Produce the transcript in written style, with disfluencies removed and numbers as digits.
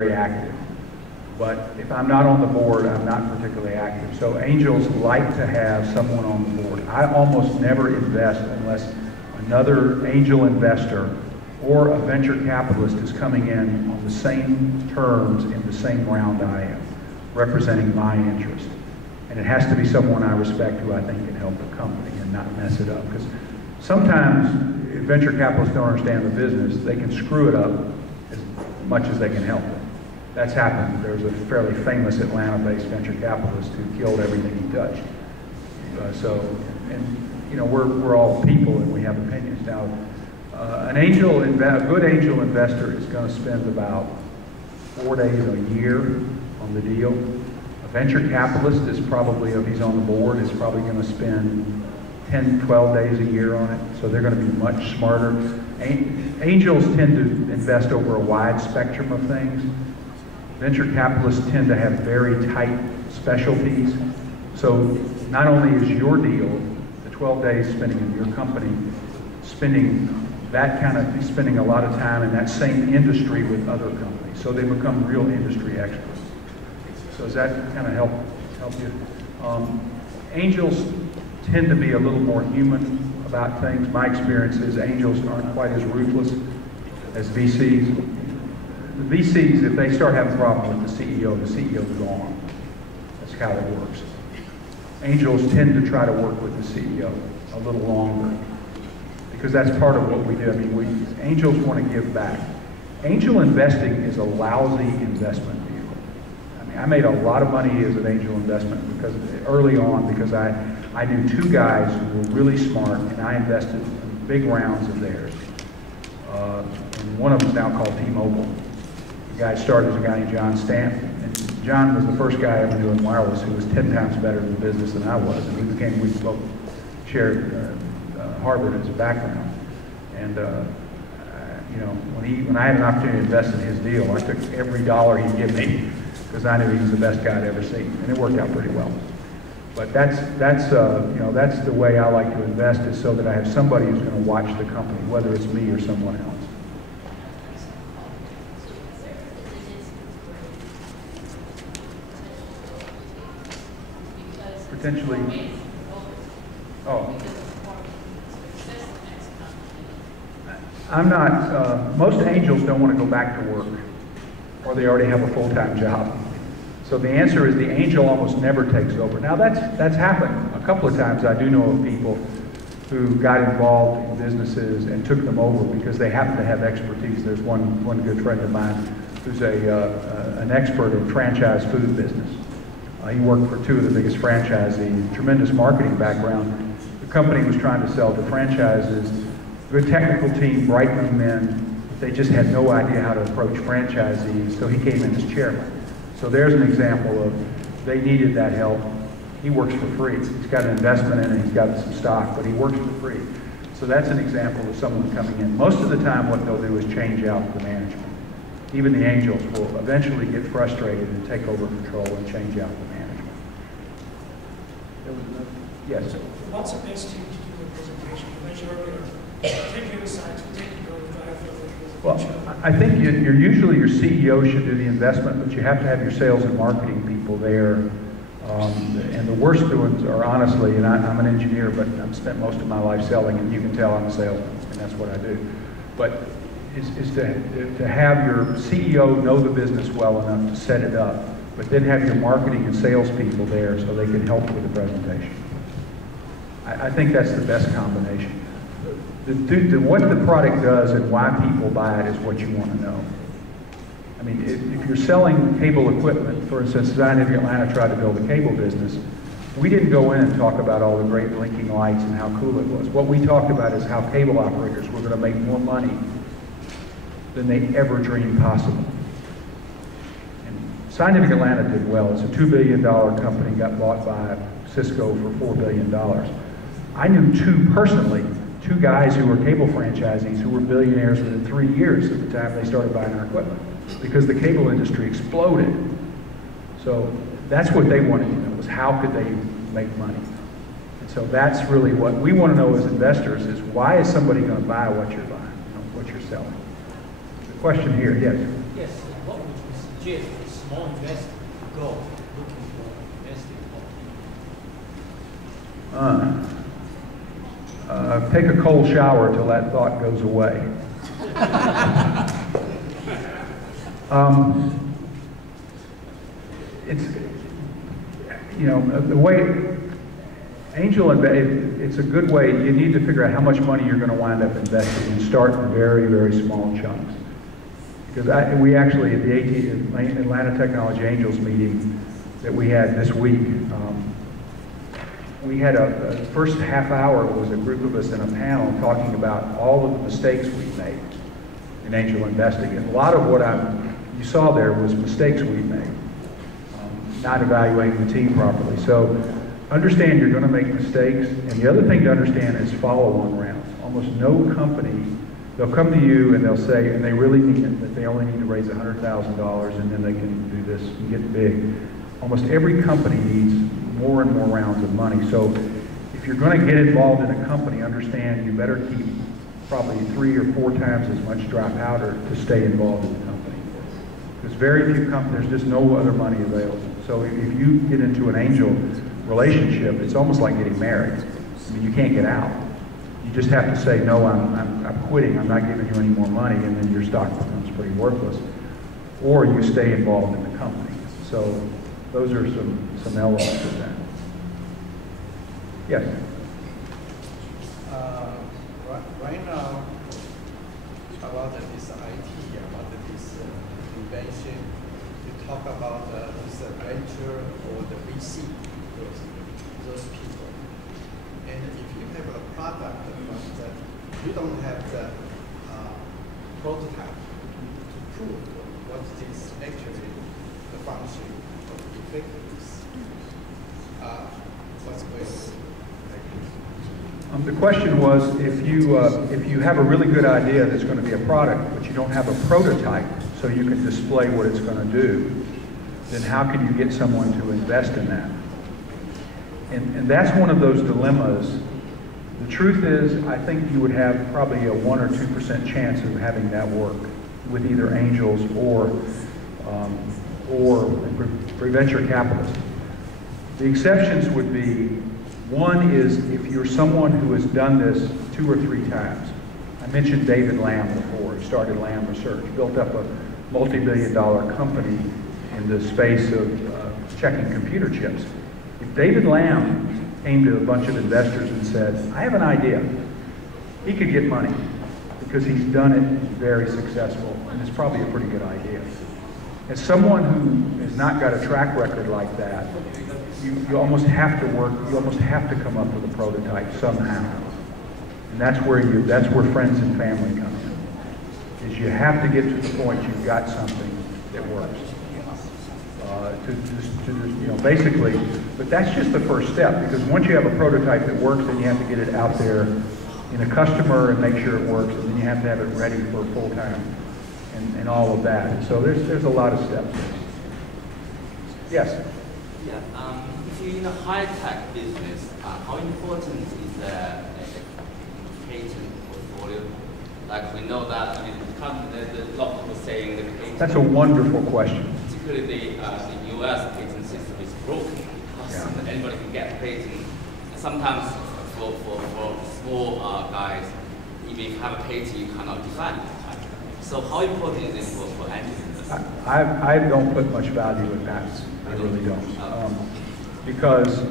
very active. But if I'm not on the board, I'm not particularly active. So angels like to have someone on the board. I almost never invest unless another angel investor or a venture capitalist is coming in on the same terms in the same round I am, representing my interest. And it has to be someone I respect who I think can help the company and not mess it up. Because sometimes if venture capitalists don't understand the business, they can screw it up as much as they can help it. That's happened. There's a fairly famous Atlanta-based venture capitalist who killed everything he touched. You know, we're all people and we have opinions. Now, a good angel investor is going to spend about 4 days a year on the deal. A venture capitalist is probably, if he's on the board, is probably going to spend 10, 12 days a year on it. So they're going to be much smarter. Angels tend to invest over a wide spectrum of things. Venture capitalists tend to have very tight specialties. So not only is your deal, the 12 days spending in your company, spending a lot of time in that same industry with other companies. So they become real industry experts. So does that kind of help you? Angels tend to be a little more human about things. My experience is angels aren't quite as ruthless as VCs. The VCs, if they start having problems with the CEO's gone. That's how it works. Angels tend to try to work with the CEO a little longer because that's part of what we do. I mean, angels want to give back. Angel investing is a lousy investment vehicle. I mean, I made a lot of money as an angel investment because early on because I knew two guys who were really smart and I invested in big rounds of theirs. And one of them is now called T-Mobile. The guy started as a guy named John Stanton. And John was the first guy I ever knew in wireless who was 10 times better in business than I was. And we both shared Harvard as a background. And you know, when I had an opportunity to invest in his deal, I took every dollar he'd give me because I knew he was the best guy I'd ever seen. And it worked out pretty well. But that's the way I like to invest, is so that I have somebody who's going to watch the company, whether it's me or someone else. Potentially. Oh. I'm not, most angels don't want to go back to work, or they already have a full-time job. So the answer is the angel almost never takes over. Now that's happened a couple of times. I do know of people who got involved in businesses and took them over because they happen to have expertise. There's one good friend of mine who's an expert in franchise food business. He worked for two of the biggest franchisees, tremendous marketing background. The company was trying to sell to franchises, good technical team, bright young men. They just had no idea how to approach franchisees, so he came in as chairman. So there's an example of they needed that help. He works for free. He's got an investment in it, he's got some stock, but he works for free. So that's an example of someone coming in. Most of the time what they'll do is change out the management. Even the angels will eventually get frustrated and take over control and change out the management. Yes? What's the best team to do a presentation? You mentioned earlier, take your sides, take your drive for the presentation. Well, I think usually your CEO should do the investment, but you have to have your sales and marketing people there. And the worst ones are honestly, and I'm an engineer, but I've spent most of my life selling, and you can tell I'm a salesman, and that's what I do. But is to have your CEO know the business well enough to set it up, but then have your marketing and sales people there so they can help with the presentation. I think that's the best combination. What the product does and why people buy it is what you want to know. I mean, if you're selling cable equipment, for instance, Scientific Atlanta tried to build a cable business. We didn't go in and talk about all the great blinking lights and how cool it was. What we talked about is how cable operators were going to make more money than they ever dreamed possible. And Scientific Atlanta did well. It's a $2 billion company, got bought by Cisco for $4 billion. I knew two guys who were cable franchisees who were billionaires within 3 years at the time they started buying our equipment because the cable industry exploded. So that's what they wanted to know, was how could they make money. And so that's really what we want to know as investors, is why is somebody going to buy what you're buying, what you're selling. The question here, yes? Yes, what would you suggest small investors go looking for investing? Take a cold shower till that thought goes away. It's, you know, the way angel it's a good way. You need to figure out how much money you're going to wind up investing and start in very, very small chunks. Because we actually at the Atlanta Technology Angels meeting that we had this week, we had a first half hour was a group of us in a panel talking about all of the mistakes we've made in angel investing. And a lot of what you saw there was mistakes we've made, not evaluating the team properly. So understand you're going to make mistakes. And the other thing to understand is follow-on rounds. Almost no company, they'll come to you and they'll say, and they really mean it, that they only need to raise $100,000 and then they can do this and get big. Almost every company needs more and more rounds of money. So if you're going to get involved in a company, understand you better keep probably 3 or 4 times as much dry powder to stay involved in the company. There's very few companies, there's just no other money available. So if you get into an angel relationship, it's almost like getting married. I mean, you can't get out. You just have to say, no, I'm quitting, I'm not giving you any more money, and then your stock becomes pretty worthless. Or you stay involved in the company. So those are some elements of that. Yes? Right now, about this IT, about this invention, you talk about this venture or the VC, those people. And if you have a product that you don't have the prototype to prove what is actually the function of the effectiveness, what's going on? The question was, if you have a really good idea that's going to be a product, but you don't have a prototype so you can display what it's going to do, then how can you get someone to invest in that? And that's one of those dilemmas. The truth is, I think you would have probably a 1 or 2% chance of having that work with either angels or venture capitalists. The exceptions would be, one is if you're someone who has done this 2 or 3 times. I mentioned David Lamb before. He started Lamb Research, built up a multi-billion-dollar company in the space of checking computer chips. If David Lamb came to a bunch of investors and said, I have an idea, he could get money because he's done it, he's very successful, and it's probably a pretty good idea. As someone who has not got a track record like that, you almost have to work, you almost have to come up with a prototype somehow. And that's where friends and family come in. Is you have to get to the point you've got something that works. Basically, but that's just the first step, because once you have a prototype that works, then you have to get it out there in a customer and make sure it works, and then you have to have it ready for full time and all of that. So there's a lot of steps. Yes? Yeah, if you're in a high-tech business, how important is the patent portfolio? Like we know that, I mean, there's a lot of people saying the patent. That's a wonderful question. Particularly the U.S. patent system is broken because anybody can get a patent. Sometimes for small guys, even if you have a patent, you cannot defend it. So how important is this for engineers? I don't put much value in patents. I really don't. Because